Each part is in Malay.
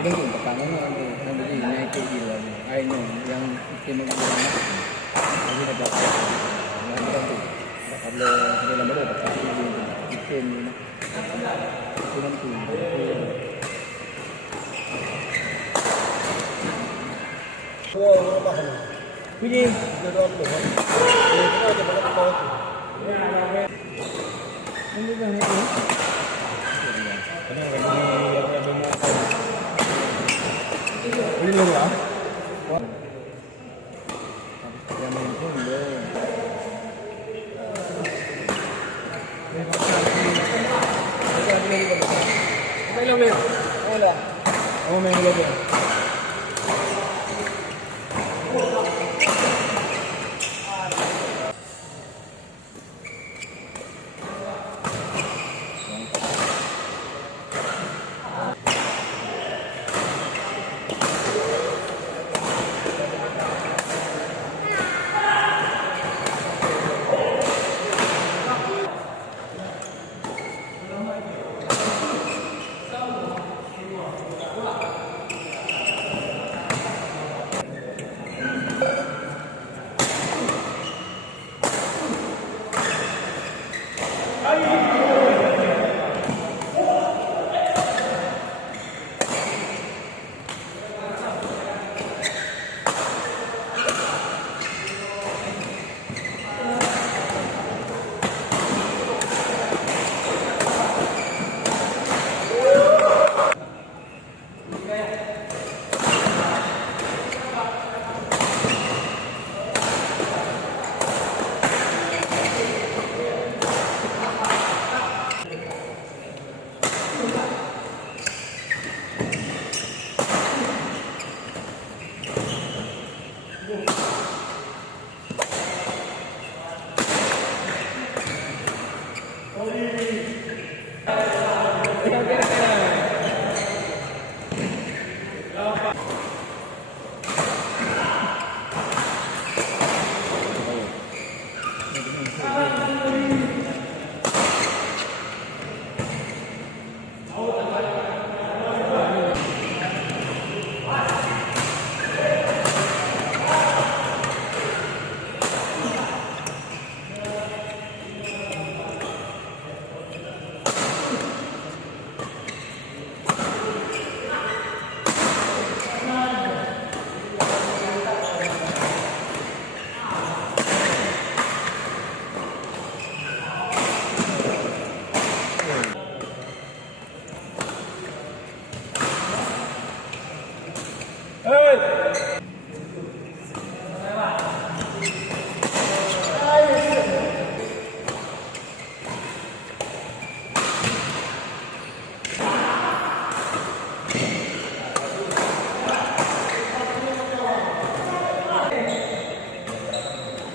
Ilang yung pertama nanti naik ke gila nih, airnya yang istimewa banget. Ini ada apa? Nanti kalau dalam ada apa? Ikan ini, ikan tuh. Wow, apa kamu? Pilih, ada apa? Kita ada berapa tahun? Ini kan ini. Ini loh ya. Yang pun deh.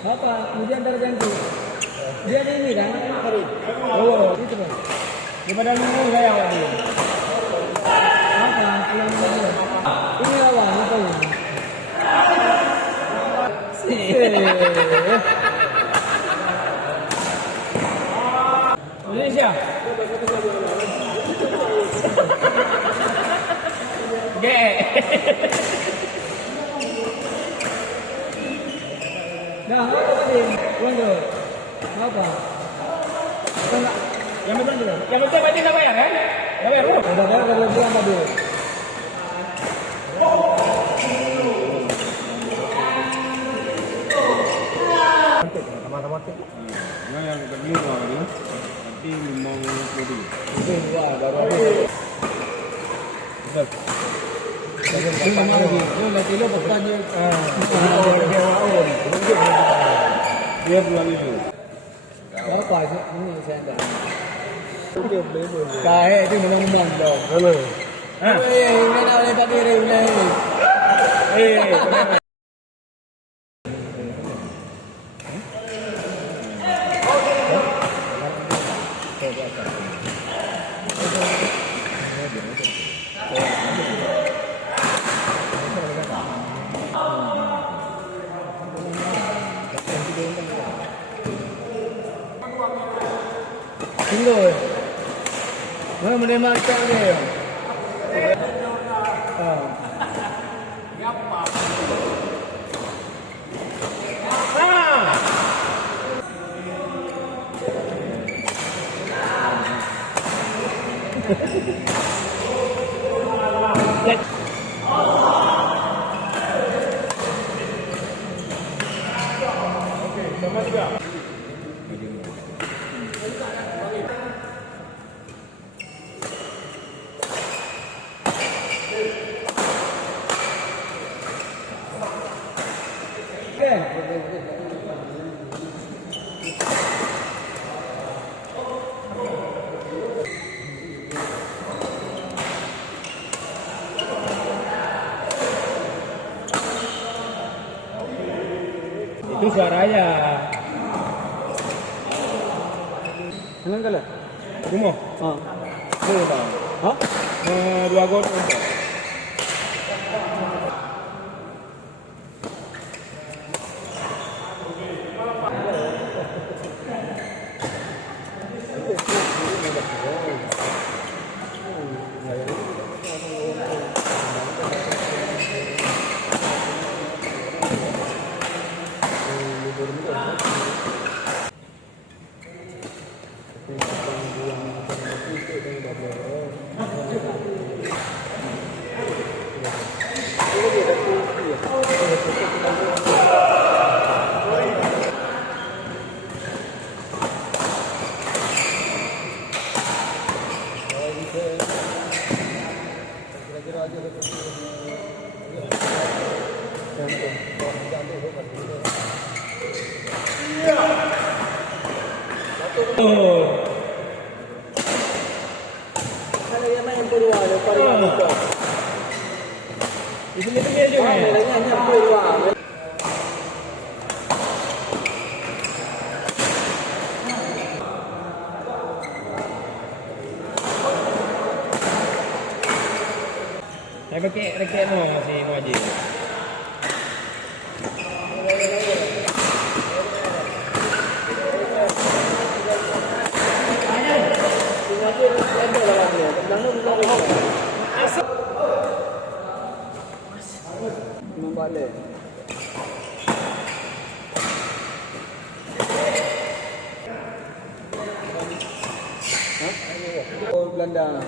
Apa? Kemudian terganti. Dia ada ini kan? Oh, itu kan. Gimana nunggu saya lagi? Apa? Yang ini. Ini lawan apa ini? Indonesia. Ge. Nah, apa tadi? Waduh. Apa? Enggak. Yang betul dulu. Yang betul berarti enggak bayar kan? Enggak bayar. Udah bayar kalau bilang tadi. Teman-teman tuh. Nah, yang kedua ini nanti mau jadi. Itu dua baru habis. Betul. Ini mana lagi? Ini lagi lo bukan dia. Dia bulan itu. Berapa sih? Ini saya enggak. Kahit itu menang-menang dong. Ano? Ini nak boleh tak diri boleh. Tunggu. Mana boleh makan dia? Itu suaranya. Dengan kala? Cuma? Berapa? Hah? 2 gol. Saya pakai raket no si Wajib. Membalik. Oh, Belanda.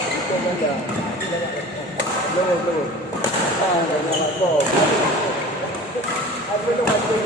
Itu Belanda. Belum. Nama kau. Apa tu macam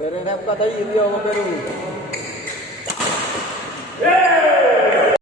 Pero yang kata iyo mo pero.